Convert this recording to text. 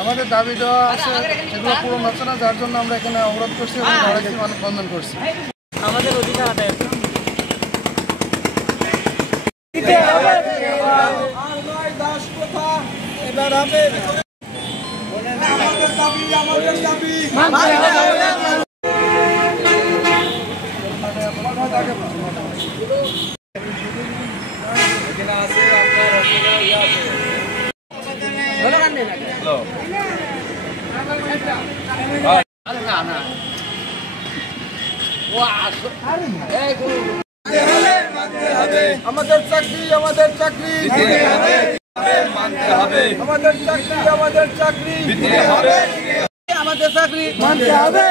আমাদের দাবি দেওয়া আছে, সেগুলো পূরণ হচ্ছে না, যার জন্য আমরা এখানে অবরোধ করছি এবং মানববন্ধন করছি। আমাদের অধিকার আদায় আমাদের চাকরি আমাদের চাকরি মানতে হবে, আমাদের চাকরি আমাদের চাকরি মানতে হবে।